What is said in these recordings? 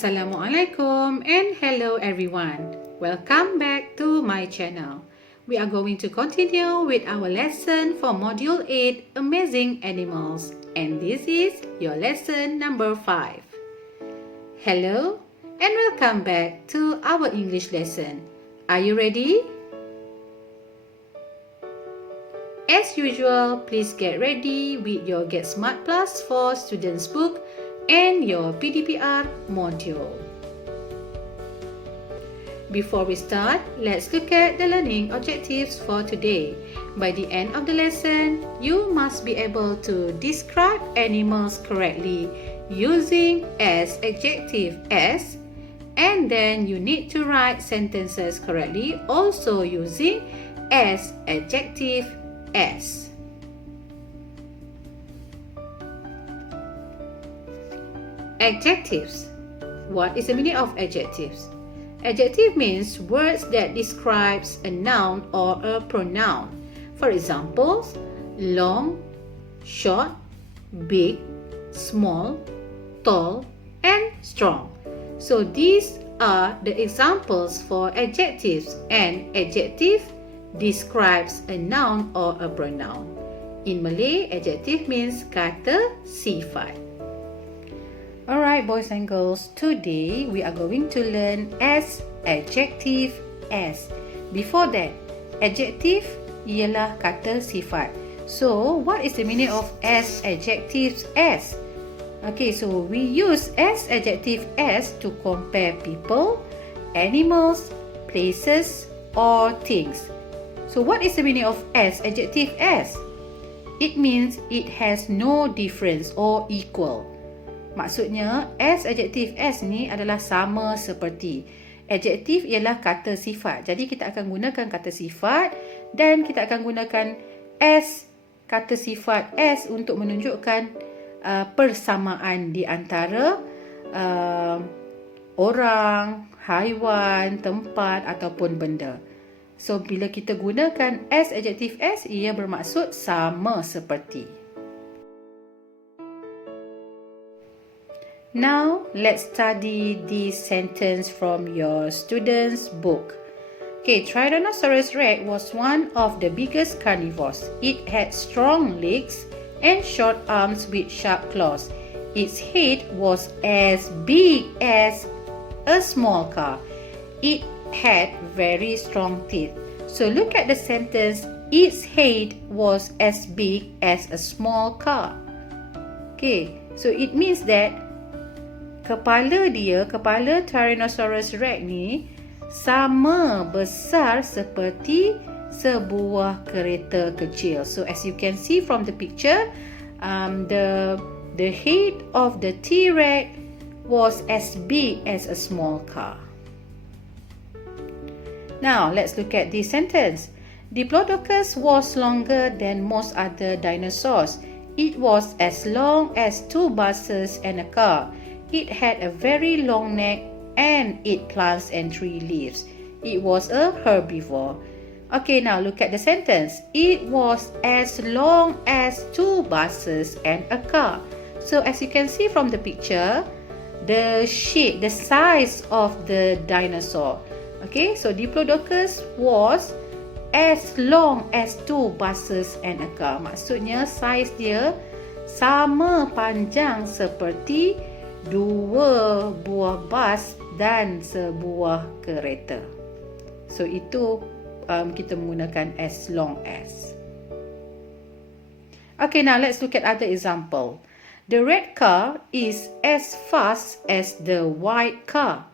Assalamualaikum and hello everyone. Welcome back to my channel. We are going to continue with our lesson for Module 8, Amazing Animals. And this is your lesson number 5. Hello and welcome back to our English lesson. Are you ready? As usual, please get ready with your Get Smart Plus for Students book and your PDPR module. Before we start, let's look at the learning objectives for today. By the end of the lesson, you must be able to describe animals correctly using as adjective as, and then you need to write sentences correctly also using as adjective as. Adjectives. What is the meaning of adjectives? Adjective means words that describes a noun or a pronoun. For example, long, short, big, small, tall, and strong. So these are the examples for adjectives, and adjective describes a noun or a pronoun. In Malay, adjective means kata sifat. Alright boys and girls, today we are going to learn as adjective as. Before that, adjective ialah kata sifat. So, what is the meaning of as adjectives as? Okay, so we use as adjective as to compare people, animals, places or things. So, what is the meaning of as adjective as? It means it has no difference or equal. Maksudnya, as adjective as ni adalah sama seperti. Adjective ialah kata sifat. Jadi, kita akan gunakan kata sifat dan kita akan gunakan as, kata sifat as untuk menunjukkan persamaan di antara orang, haiwan, tempat ataupun benda. So, bila kita gunakan as adjective as, ia bermaksud sama seperti. Now, let's study this sentence from your student's book. Okay, Tyrannosaurus Rex was one of the biggest carnivores. It had strong legs and short arms with sharp claws. Its head was as big as a small car. It had very strong teeth. So look at the sentence, its head was as big as a small car. Okay, so it means that kepala Tyrannosaurus Rex ni sama besar seperti sebuah kereta kecil. So as you can see from the picture, the head of the T-Rex was as big as a small car. Now let's look at this sentence. Diplodocus was longer than most other dinosaurs. It was as long as 2 buses and a car. It had a very long neck and ate plants and tree leaves. It was a herbivore. Okay, now look at the sentence. It was as long as 2 buses and a car. So as you can see from the picture, the shape, the size of the dinosaur. Okay, so Diplodocus was as long as 2 buses and a car. Maksudnya saiz dia sama panjang seperti 2 buah bas dan sebuah kereta. So itu kita menggunakan as long as. Okay, now let's look at other example. The red car is as fast as the white car.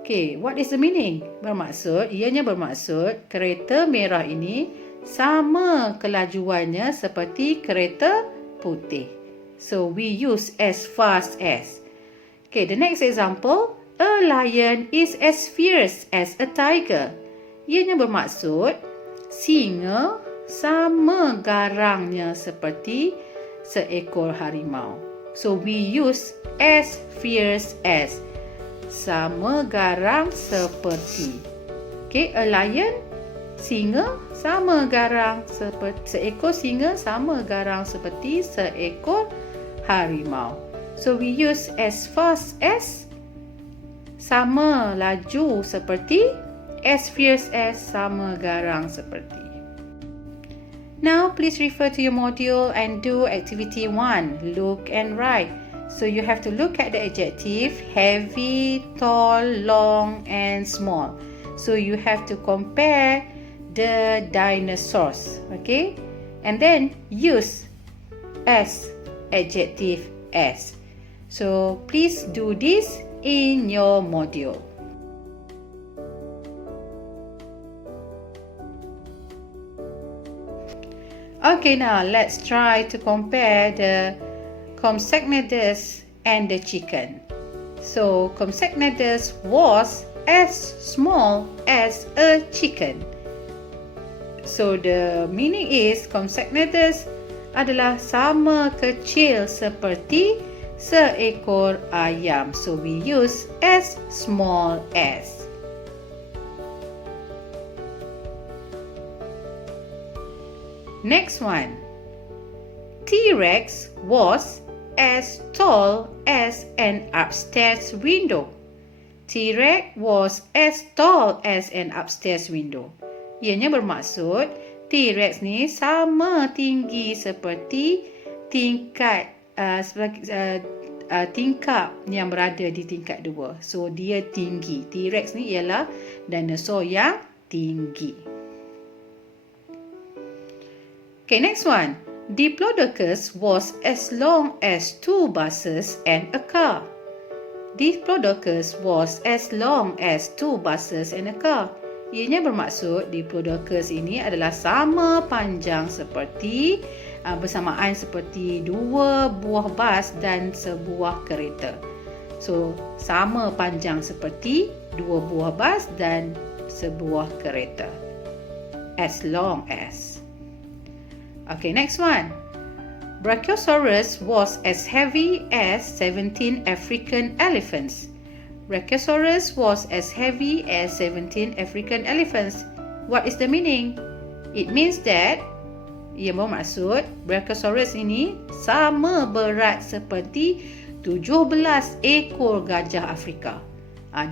Okay, what is the meaning? Ianya bermaksud kereta merah ini sama kelajuannya seperti kereta putih. So we use as fast as. Okay, the next example, a lion is as fierce as a tiger. Ianya bermaksud singa sama garangnya seperti seekor harimau. So we use as fierce as, sama garang seperti. Okay, a lion, singa sama garang seperti seekor singa sama garang seperti seekor harimau. So we use as fast as sama laju seperti, as fierce as, sama garang seperti. Now, please refer to your module and do activity 1, look and write. So you have to look at the adjective heavy, tall, long and small. So you have to compare the dinosaurs, okay? And then use as, adjective as. So please do this in your module. Okay, now let's try to compare the Compsognathus and the chicken. So Compsognathus was as small as a chicken. So the meaning is Compsognathus adalah sama kecil seperti seekor ayam. So we use as small as. Next one. T-Rex was as tall as an upstairs window. T-Rex was as tall as an upstairs window. Ianya bermaksud T-Rex ni sama tinggi seperti tingkap yang berada di tingkat 2. So dia tinggi. T-Rex ni ialah dinosaur yang tinggi. Okay, next one. Diplodocus was as long as 2 buses and a car. Diplodocus was as long as 2 buses and a car. Ianya bermaksud Diplodocus ini adalah sama panjang seperti bersamaan seperti 2 buah bas dan sebuah kereta. So, sama panjang seperti 2 buah bas dan sebuah kereta. As long as. Okay, next one. Brachiosaurus was as heavy as 17 African elephants. Brachiosaurus was as heavy as 17 African elephants. What is the meaning? It means that ia bermaksud Brachiosaurus ini sama berat seperti 17 ekor gajah Afrika.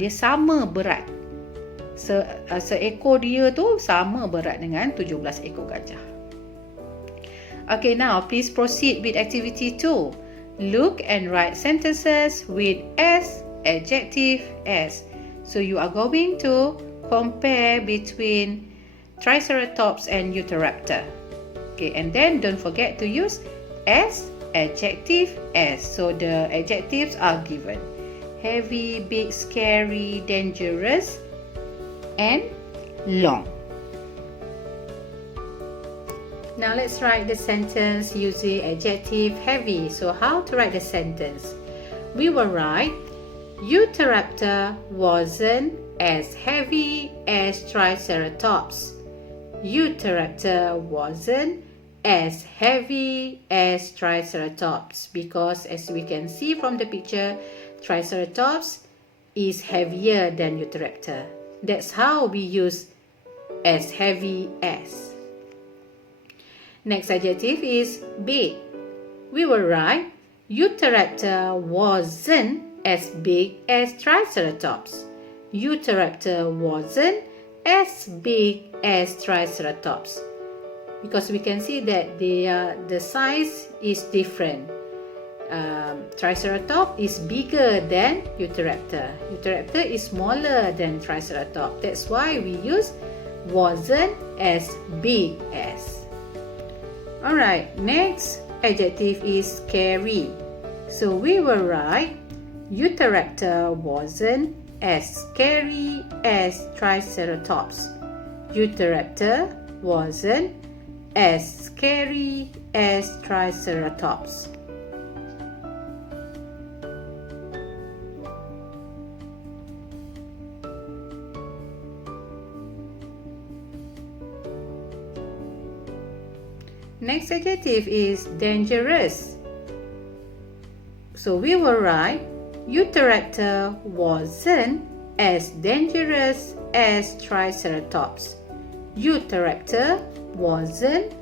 Dia sama berat. Seekor dia tu sama berat dengan 17 ekor gajah. Okay, now please proceed with activity 2. Look and write sentences with as, adjective as. So you are going to compare between Triceratops and Utahraptor. Okay, and then don't forget to use as, adjective as. So the adjectives are given. Heavy, big, scary, dangerous, and long. Now let's write the sentence using adjective heavy. So how to write the sentence? We will write Utahraptor wasn't as heavy as Triceratops. Utahraptor wasn't as heavy as Triceratops because as we can see from the picture, Triceratops is heavier than Utahraptor. That's how we use as heavy as. Next adjective is big. We will write Utahraptor wasn't as big as Triceratops. Utahraptor wasn't as big as Triceratops. Because we can see that the size is different. Triceratops is bigger than Utahraptor. Utahraptor is smaller than Triceratops. That's why we use wasn't as big as. Alright, next adjective is scary. So we will write Utahraptor wasn't as scary as Triceratops. Utahraptor wasn't as scary as Triceratops. Next adjective is dangerous. So we will write Utahraptor wasn't as dangerous as Triceratops. Utahraptor wasn't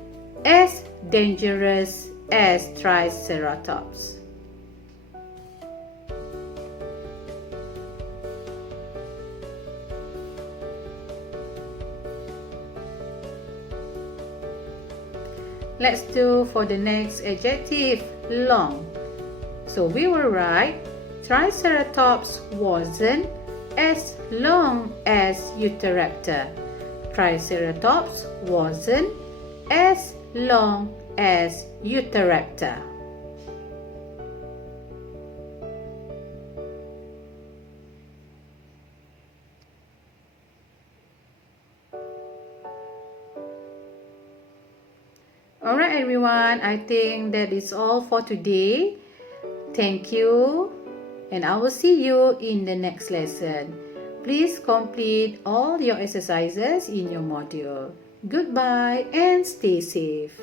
as dangerous as Triceratops. Let's do for the next adjective, long. So we will write, Triceratops wasn't as long as Utahraptor. Triceratops wasn't as long as Utahraptor. Alright everyone, I think that is all for today. Thank you, and I will see you in the next lesson. Please complete all your exercises in your module. Goodbye and stay safe.